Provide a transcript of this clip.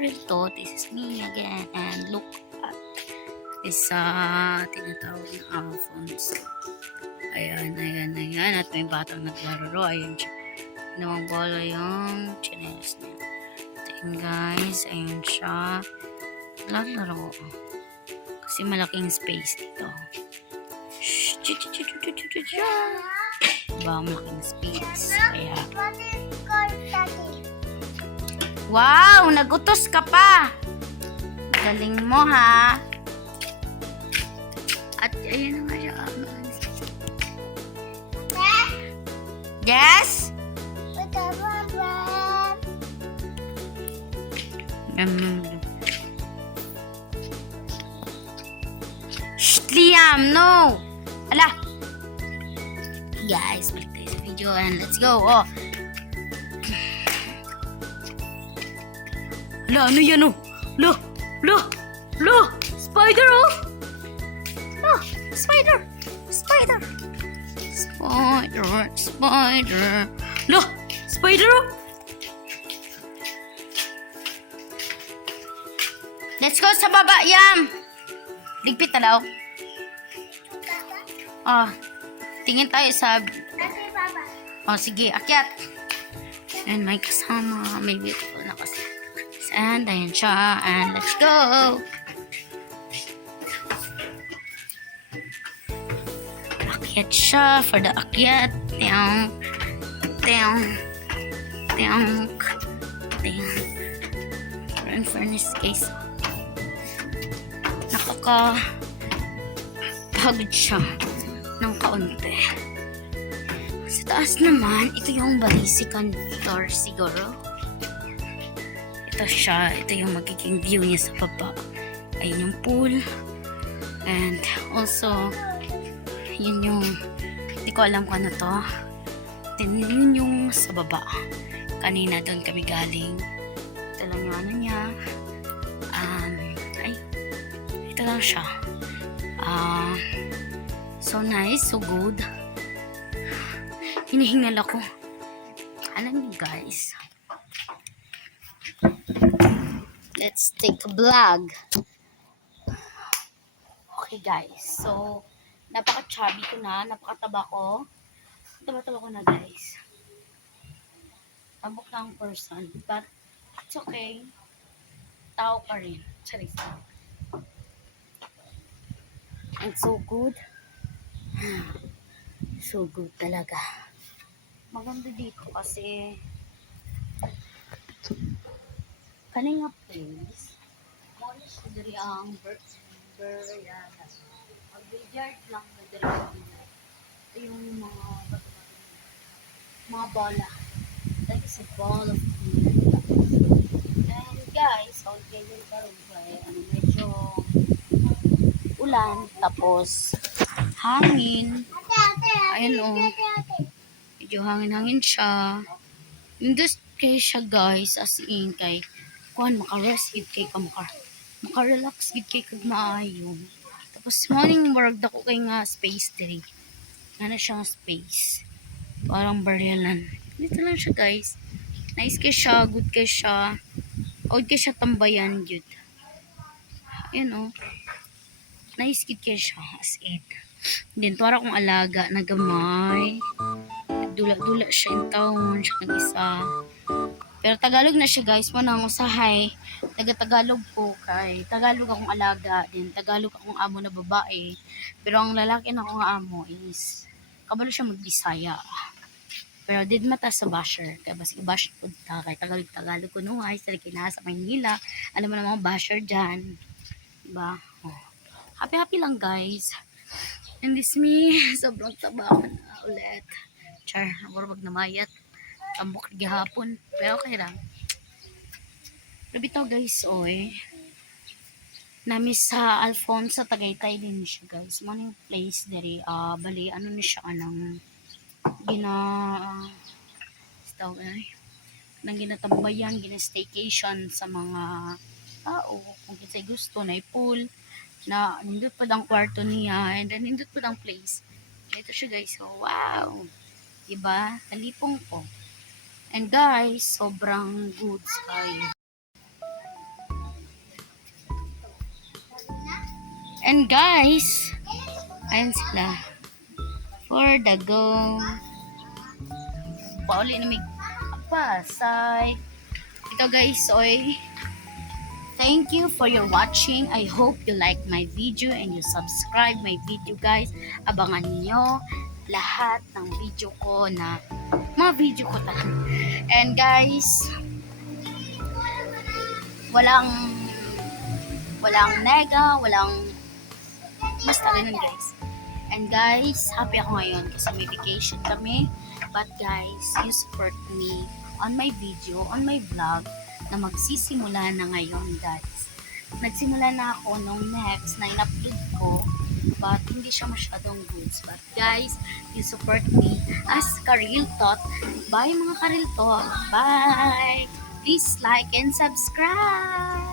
Daryl to. This is me again. And look at this tinatawag na Alphonse. Ayan. At may batang naglaro. Ayun siya. Nawang bola yung chinelas niya. Ayan guys. Ayun siya. Lalaro. Kasi malaking space dito. Diba? Malaking space. Kaya. Wow! Nagutos ka pa! Galing mo ha! At ayun na nga siya. Yes? Shh, Liam! No! Ala! Guys, balik tayo sa video and let's go! Oh! Ala, ano yan oh? Lo! Spider oh! Lo! Spider! Lo! Spider oh! Let's go sa baba, Yam! Ligpit talaw. Oh, tingin tayo sa... Oh, sige, akyat. And may kasama. May beautiful na kasi. And ayan siya. And let's go! Akyat siya for the akyat. Teong. For in fairness case, pagod siya ng kaunti. Sa taas naman, ito yung balisikan floor siguro. Ito siya. Ito yung magiging view niya sa baba. Ayun yung pool. And also, yun yung, hindi ko alam kung ano to. Then yun yung sa baba. Kanina doon kami galing. Ito lang yung ano niya. Ito lang siya. So nice, so good. Hinihingal ako. Alam niyo guys. Let's take a vlog. Okay guys, so napaka-chubby ko na, napakataba ko. Taba-taba ko na guys. Tabok na ang person, but it's okay. Tao pa rin. Charis. And so good. So good talaga. Maganda dito kasi kaninga place. Muna siya dari ang Berayada. Ang billiard lang na dari ito yung mga bola. That is a ball of billiard. And guys, okay yun karoon kaya medyo ulan, tapos hangin. Ayan o. Medyo hangin-hangin siya. Indus kay siya guys, as in kay kuhan, makarest gid kay ka makarelax gid kay kag maayo. Tapos morning work dako kay nga space diri. Ano siyang space. Parang baryalan. Dito lang siya guys. Nice kay siya, good kay siya. Good kay siya tambayan gyud. Ayan o. Nice kid kaya siya as in. Then tuwara kong alaga na gamay. Dula-dula siya in town. Siya kang isa. Pero Tagalog na siya guys. Manang usahay. Taga-Tagalog po kay Tagalog akong alaga. Then Tagalog akong amo na babae. Pero ang lalaki na akong amo is kabalo siya mag-Bisaya. Pero did mata sa basher. Kaya basi basher po ta. Kay Tagalog ko no. Ay sa kinasa Maynila. Alam mo na mga basher dyan. Diba? Oh. Happy lang guys. And this me, sobrang taba ko na ulit. Char, nagurabag na mayat. Tambok gihapon. Pero okay lang. Pero bitaw guys, oy. Nami sa Alphonse sa Tagaytay din siya guys. Morning place diri. Bali, ano ni siya anang ginatambayan, gina-staycation sa mga tao. Kung kinsay gusto, na pool. Na nindot pa ang kwarto niya and then nindot pa ang place. Ito siya guys. So, wow. Diba? Talipong ko. And guys, sobrang good sky. And guys, ayan sila. For the go. Pauli na may pasay. Ito guys, oy. Thank you for your watching. I hope you like my video and you subscribe my video guys. Abangan niyo lahat ng video ko na mga video ko talaga. And guys, walang nega, basta ganun guys. And guys, happy ako ngayon kasi may vacation kami. But guys, you support me on my video, on my vlog na magsisimula na ngayon guys. Nagsimula na ako nung next na in-upload ko but hindi siya masyadong goods. But guys, you support me as Karil Tot. Bye mga Karil Tot. Bye! Please like and subscribe!